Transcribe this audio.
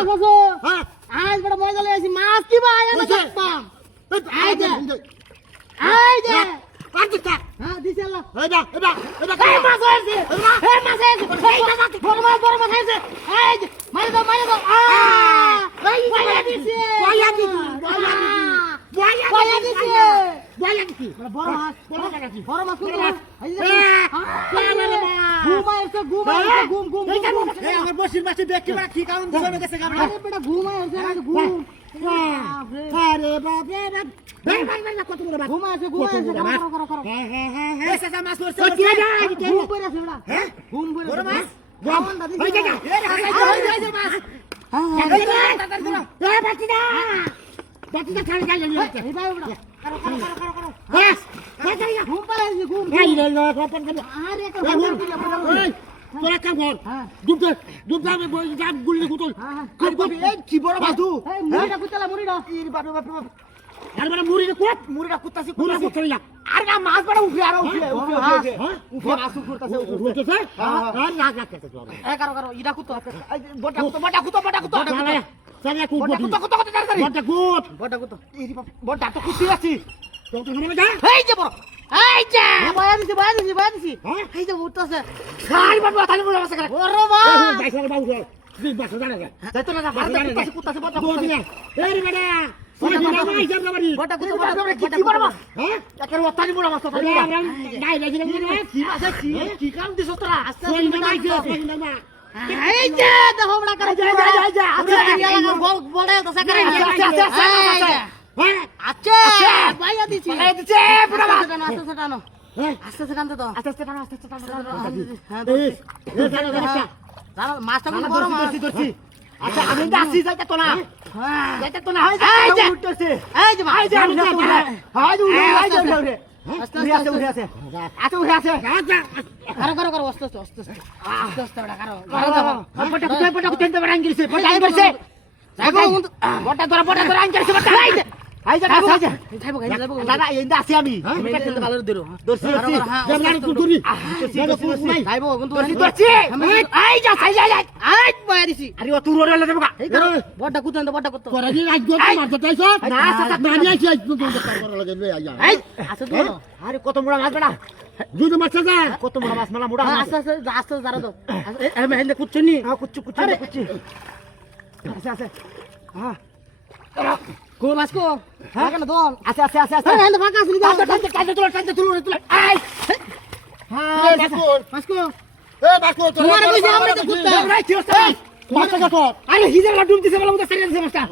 দেখছো আজ বড় মজা লেগেছে মাছ কি ভাই আমি দেখতাম আই দে পাঁচটা হ্যাঁ দিছে আল্লাহ এটা এই মাছ আছে এই বড় মাছ আছে এই মারি দাও এই বয়া দিছে বড় মাছ কোন মাছ এই ঘুম এই আমার বসির মাছ দেখি না কি কারণ ধরে গেছে গামলা আরে বেটা ঘুমাইছে আরে বাপ রে বাপ কত বড় মাছ ঘুমাইছে করো হ্যাঁ এসে মাছ ধরছে ঘুম পড়ে আছে বেটা হ্যাঁ ঘুম পড়ে বড় মাছ ওই জায়গা এই মাছ হ্যাঁ বাটিটা ছাড় যাই এই ভাই বেটা করো বাস ঘুম পড়ে আছে ঘুম এই কপন করে আরে একটা তোরা কাম কর ডুব আমি জাম গুলি কুতল এই কি বড় বাদু এই মুড়িটা কুতলা মুড়িটা এই বাদু বাপ আরে বড় মুড়িটা কুততাছি কুতলা আরে না মাছ বড় উঠে উঠে মাছ উঠতাছে আর না করতে চল এ করো ইডা কুত বড়টা কুত চলে কুত বড়টা কুত এই বড়টা তো কুতি আছি তো মনে যা এই যে বড় এই যে বয়া দিছি এই যে উঠতাছে খাই বাবা তালি বড় মাছ করে ওরে বাবা বাইসা বাবু দিন বাস জানা যা যাইতো না কুততাছে বড়টা কুত এই রে বেটা বড়টা কুত কি বড় মাছ হ্যাঁ একের ওতালি বড় মাছ তালি নাই লাগি কি মাছ কি কাম দিছ তোরা আস্তে আস্তে এই যে দেখো বড়া করে যা আচ্ছা বড় তো সাকারে আচ্ছা বাইয়া দিছি পুরো আস্তে টানো হ্যাঁ মাছটা বড় মাছ ধরছি আচ্ছা আমি আসি যাইতে তো না এই যে উঠতেছে এই যে আমি উড়ে আস্তে আস্তে করো আস্তে বড়া করো বড়টা কুতে বড় আঙ্গিরছে বড়টা আঙ্গিরছে বড়টা ধরা আঙ্গিরছে বড়টা আই যা দাদা এইটা আছি আমি খেলতে ভালো দিরো দর্শি জামলানি কুতুরি যাইবো কিন্তু দর্শি আই যা আই বয়া দিছি আরে ও তুই রলে দেবো বড়টা কুতন করে দি আজ গোট মারতে চাইছ না নানি আইছি আজ তুই করা লাগে আই আচ্ছা তো আরে কত মোড়া মাছ বড়া দুধ মাছ যা কত মোড়া মাছ মালা মোড়া আস্তে জারা দাও আমি হেন্দে কুচ্চনি কুচ্চু আচ্ছা হ্যাঁ কোন মাছ কো হ্যাঁ কেন দল আচ্ছা আরে হেন্দে ফাঁকা আসলি যা কাঁদে তুলো আই হ্যাঁ মাছ কো তোমার কইছে আমরা তো কুত্তা আরে হিজার লাড্ডু দিছে বলা মুদা সারিয়া দিছে মাছটা